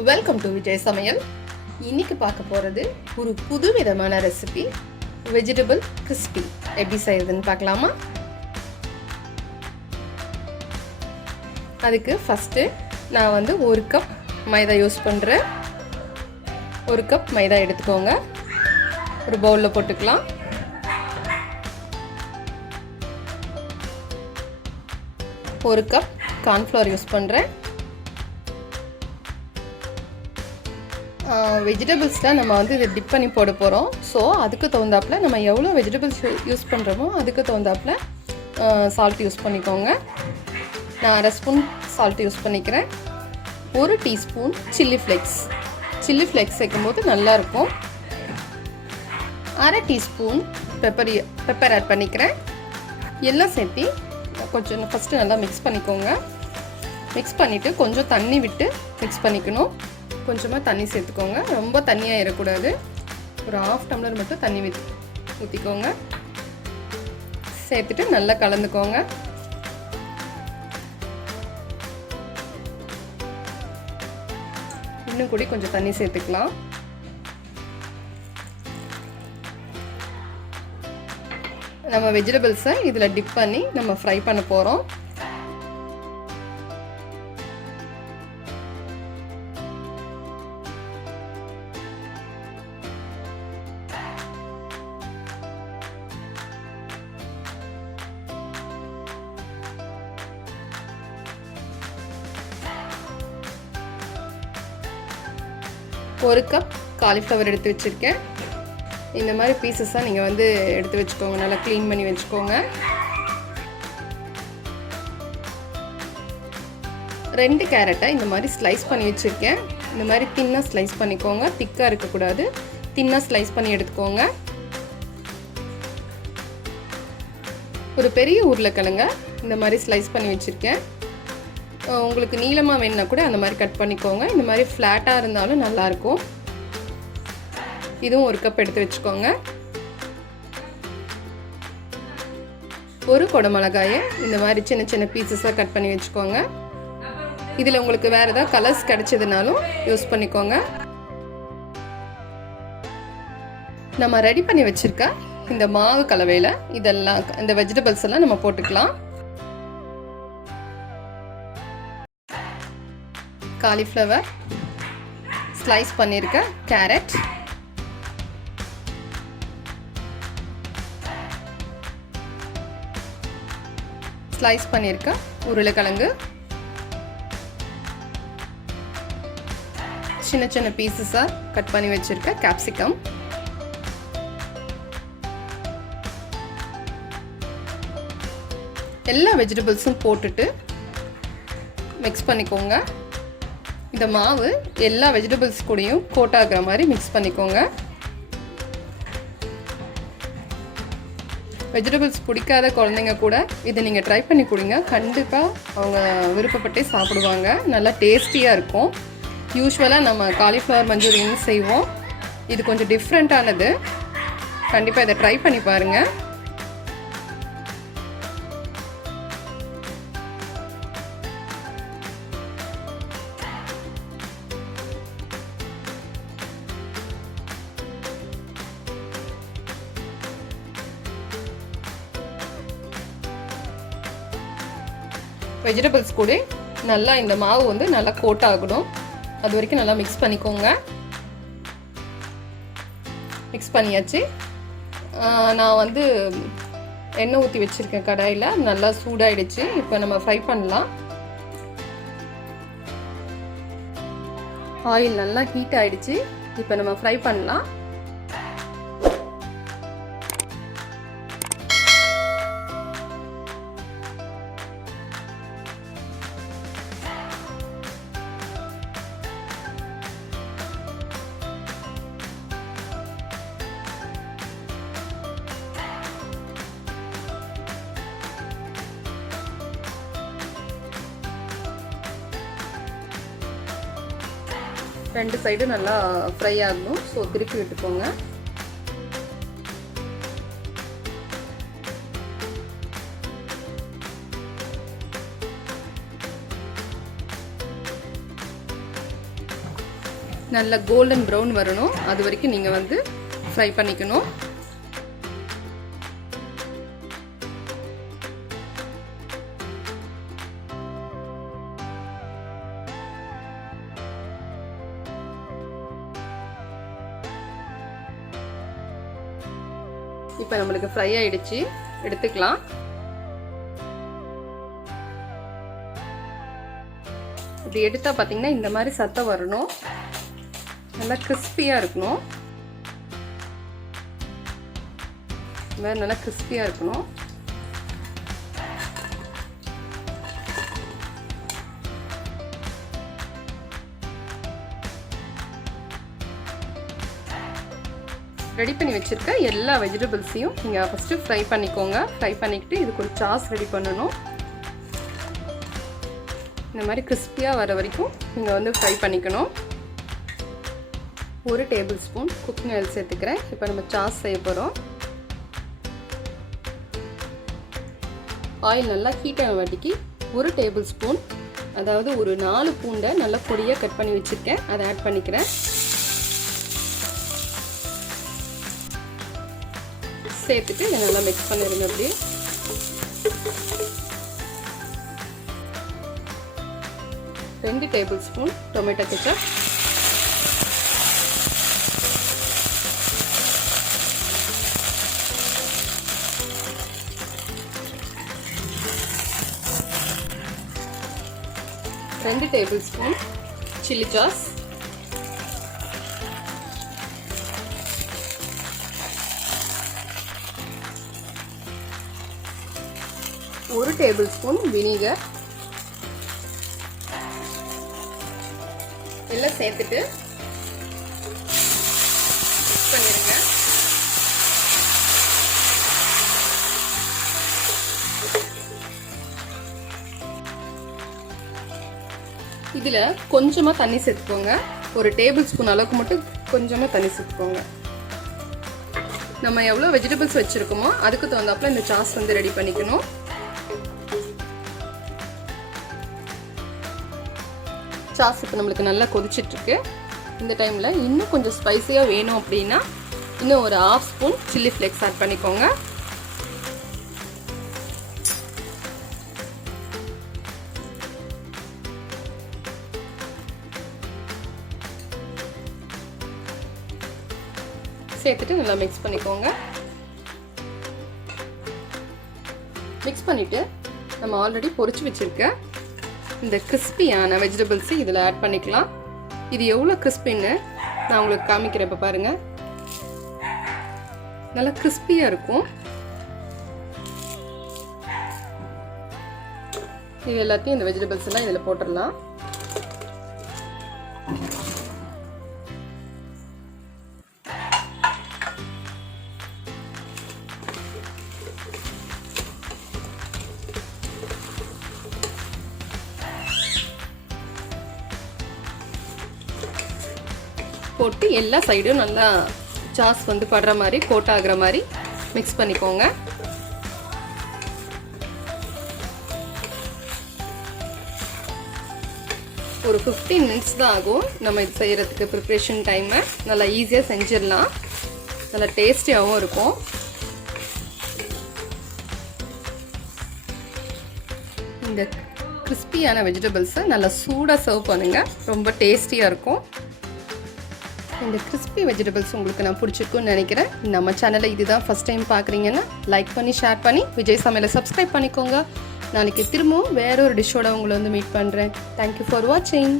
Welcome to Vijay சமையல். இன்னைக்கு பார்க்க போகிறது ஒரு புது விதமான ரெசிபி, வெஜிடபிள் கிறிஸ்பி. எப்படி செய்யுதுன்னு பார்க்கலாமா? அதுக்கு ஃபஸ்ட்டு நான் வந்து ஒரு கப் மைதா யூஸ் பண்ணுறேன். ஒரு கப் மைதா எடுத்துக்கோங்க, ஒரு பவுலில் போட்டுக்கலாம். ஒரு கப் கார்ன்ஃப்ளவர் யூஸ் பண்ணுறேன். வெஜிடபிள்ஸில் நம்ம வந்து இதை டிப் பண்ணி போட போகிறோம். ஸோ அதுக்கு தகுந்தாப்பில் நம்ம எவ்வளோ வெஜிடபிள்ஸ் யூஸ் பண்ணுறோமோ அதுக்கு தகுந்தாப்பில் சால்ட் யூஸ் பண்ணிக்கோங்க. நான் அரை ஸ்பூன் சால்ட் யூஸ் பண்ணிக்கிறேன். ஒரு டீஸ்பூன் சில்லி ஃப்ளேக்ஸ் சேர்க்கும்போது நல்லாயிருக்கும். அரை டீஸ்பூன் பெப்பர் ஆட் பண்ணிக்கிறேன். எல்லாம் சேர்த்து கொஞ்சம் ஃபஸ்ட்டு நல்லா மிக்ஸ் பண்ணிக்கோங்க. மிக்ஸ் பண்ணிவிட்டு கொஞ்சம் தண்ணி விட்டு மிக்ஸ் பண்ணிக்கணும். கொஞ்சமாக தண்ணி சேர்த்துக்கோங்க, ரொம்ப தண்ணியாக இருக்கக்கூடாது. ஒரு ½ டம்ளர் மட்டும் தண்ணி ஊற்றிக்கோங்க. சேர்த்துட்டு நல்லா கலந்துக்கோங்க. இன்னும் கூட கொஞ்சம் தண்ணி சேர்த்துக்கலாம். நம்ம வெஜிடபிள்ஸை இதில் டிப் பண்ணி நம்ம ஃப்ரை பண்ண போகிறோம். ஒரு கப் காலிஃப்ளவர் எடுத்து வச்சுருக்கேன். இந்த மாதிரி பீசஸாக நீங்கள் வந்து எடுத்து வச்சுக்கோங்க, நல்லா க்ளீன் பண்ணி வச்சுக்கோங்க. 2 கேரட்டை இந்த மாதிரி ஸ்லைஸ் பண்ணி வச்சுருக்கேன். இந்த மாதிரி தின்னாக ஸ்லைஸ் பண்ணிக்கோங்க, திக்காக இருக்கக்கூடாது. தின்னாக ஸ்லைஸ் பண்ணி எடுத்துக்கோங்க. ஒரு பெரிய உருளைக்கிழங்க இந்த மாதிரி ஸ்லைஸ் பண்ணி வச்சுருக்கேன். உங்களுக்கு நீளமாக வேணுன்னா கூட அந்த மாதிரி கட் பண்ணிக்கோங்க. இந்த மாதிரி ஃப்ளாட்டாக இருந்தாலும் நல்லாயிருக்கும். இதுவும் ஒரு கப் எடுத்து வச்சுக்கோங்க. ஒரு குடமிளகாயை இந்த மாதிரி சின்ன சின்ன பீசஸாக கட் பண்ணி வச்சுக்கோங்க. இதில் உங்களுக்கு வேறு ஏதாவது கலர்ஸ் கிடைச்சதுனாலும் யூஸ் பண்ணிக்கோங்க. நம்ம ரெடி பண்ணி வச்சுருக்க இந்த மாவு கலவையில் இதெல்லாம் இந்த வெஜிடபிள்ஸ் எல்லாம் நம்ம போட்டுக்கலாம். காலிஃப்ளவர், ஸ்லைஸ் பண்ணியிருக்க கேரட், ஸ்லைஸ் பண்ணியிருக்க உருளைக்கிழங்கு, சின்ன சின்ன பீசஸாக கட் பண்ணி வச்சுருக்க capsicum, எல்லா வெஜிடபிள்ஸும் போட்டுட்டு மிக்ஸ் பண்ணிக்கோங்க. இந்த மாவு எல்லா வெஜிடபிள்ஸ் கூடயும் கோட் ஆகிற மாதிரி மிக்ஸ் பண்ணிக்கோங்க. வெஜிடபிள்ஸ் பிடிக்காத குழந்தைங்க கூட இதை நீங்கள் ட்ரை பண்ணி கொடுங்க. கண்டிப்பாக அவங்க விருப்பப்பட்டே சாப்பிடுவாங்க. நல்லா டேஸ்டியாக இருக்கும். யூஸ்வலாக நம்ம காலிஃப்ளவர் மஞ்சூரியன் செய்வோம். இது கொஞ்சம் டிஃப்ரெண்ட்டானது. கண்டிப்பாக இதை ட்ரை பண்ணி பாருங்கள். வெஜிடபிள்ஸ் கூட நல்லா இந்த மாவு வந்து நல்லா கோட் ஆகணும். அது வரைக்கும் நல்லா மிக்ஸ் பண்ணிக்கோங்க. மிக்ஸ் பண்ணியாச்சு. நான் வந்து எண்ணெய் ஊற்றி வச்சுருக்கேன் கடாயில். நல்லா சூடாயிடுச்சு. இப்போ நம்ம ஃப்ரை பண்ணலாம். ஆயில் நல்லா ஹீட் ஆகிடுச்சு. இப்போ நம்ம ஃப்ரை பண்ணலாம். ரெண்டு சைடு நல்லா ஃப்ரை ஆகணும். ஸோ திருப்பி விட்டுக்கோங்க. நல்ல கோல்டன் ப்ரௌன் வரணும், அது வரைக்கும் நீங்கள் வந்து ஃப்ரை பண்ணிக்கணும். இப்போ நம்மளுக்கு ஃப்ரை ஆயிடுச்சு, எடுத்துக்கலாம். இப்படி எடுத்தா பார்த்தீங்கன்னா இந்த மாதிரி சத்தம் வரணும், நல்லா கிறிஸ்பியாக இருக்கணும், நல்லா கிறிஸ்பியாக இருக்கணும். ரெடி பண்ணி வச்சுருக்க எல்லா வெஜிடபிள்ஸையும் நீங்கள் ஃபஸ்ட்டு ஃப்ரை பண்ணிக்கோங்க. ஃப்ரை பண்ணிக்கிட்டு இதுக்கு ஒரு சாஸ் ரெடி பண்ணணும். இந்த மாதிரி கிறிஸ்பியாக வர வரைக்கும் நீங்கள் வந்து ஃப்ரை பண்ணிக்கணும். 1 டேபிள் ஸ்பூன் குக்கிங் ஆயில் சேர்த்துக்கிறேன். இப்போ நம்ம சாஸ் செய்ய போகிறோம். ஆயில் நல்லா ஹீட் ஆன வாட்டிக்கு 1 டேபிள் ஸ்பூன், அதாவது ஒரு 4 பூண்டை நல்லா பொடியாக கட் பண்ணி வச்சுருக்கேன், அதை ஆட் பண்ணிக்கிறேன். சேர்த்துட்டு நல்லா மிக்ஸ் பண்ணிடுங்க. அப்படியே 2 table spoon tomato ketchup, 2 table spoon chilli sauce, 1 table spoon vinegar எல்லாம் சேர்த்துட்டு மிக்ஸ் பண்ணிடுங்க. இதில் கொஞ்சமாக தண்ணி சேர்த்துக்கோங்க. 1 டேபிள் ஸ்பூன் அளவுக்கு மட்டும் கொஞ்சமாக தண்ணி சேர்த்துக்கோங்க. நம்ம எவ்வளோ வெஜிடபிள்ஸ் வச்சுருக்கோமோ அதுக்கு தகுந்தாப்புல இந்த சாஸ் வந்து ரெடி பண்ணிக்கணும். சாஸ் இப்போ நம்மளுக்கு நல்லா கொதிச்சிட்ருக்கு. இந்த டைமில் இன்னும் கொஞ்சம் ஸ்பைஸியாக வேணும் அப்படின்னா இன்னும் ஒரு 1/2 ஸ்பூன் சில்லி ஃப்ளேக்ஸ் ஆட் பண்ணிக்கோங்க. சேர்த்துட்டு நல்லா மிக்ஸ் பண்ணிக்கோங்க. மிக்ஸ் பண்ணிவிட்டு நம்ம ஆல்ரெடி பொரிச்சு வச்சுருக்க இந்த கிறிஸ்பியான வெஜிடபிள்ஸை இதில் ஆட் பண்ணிக்கலாம். இது எவ்வளோ கிறிஸ்பின்னு நான் உங்களுக்கு காமிக்கிறேன். இப்போ பாருங்கள், நல்லா கிறிஸ்பியாக இருக்கும். இது எல்லாத்தையும் இந்த வெஜிடபிள்ஸ் எல்லாம் இதில் போட்டுடலாம். போட்டு எல்லா சைடும் நல்லா சாஸ் வந்து படுற மாதிரி கோட் ஆகுற மாதிரி மிக்ஸ் பண்ணிக்கோங்க. ஒரு 15 மினிட்ஸ் தான் ஆகும் நம்ம இது செய்கிறதுக்கு. ப்ரிப்ரேஷன் டைமை நல்லா ஈஸியாக செஞ்சிடலாம், நல்லா டேஸ்டியாகவும் இருக்கும். இந்த கிறிஸ்பியான வெஜிடபிள்ஸை நல்லா சூடாக சர்வ் பண்ணுங்கள், ரொம்ப டேஸ்டியாக இருக்கும். இந்த கிறிஸ்பி வெஜிடபிள்ஸ் உங்களுக்கு நான் பிடிச்சிருக்குன்னு நினைக்கிறேன். நம்ம சேனலை இதுதான் ஃபஸ்ட் டைம் பார்க்குறீங்கன்னா லைக் பண்ணி ஷேர் பண்ணி விஜய் சமையலை சப்ஸ்கிரைப் பண்ணிக்கோங்க. நாளைக்கு திரும்பவும் வேற ஒரு டிஷ்ஷோட உங்களை வந்து மீட் பண்ணுறேன். தேங்க்யூ ஃபார் வாட்சிங்.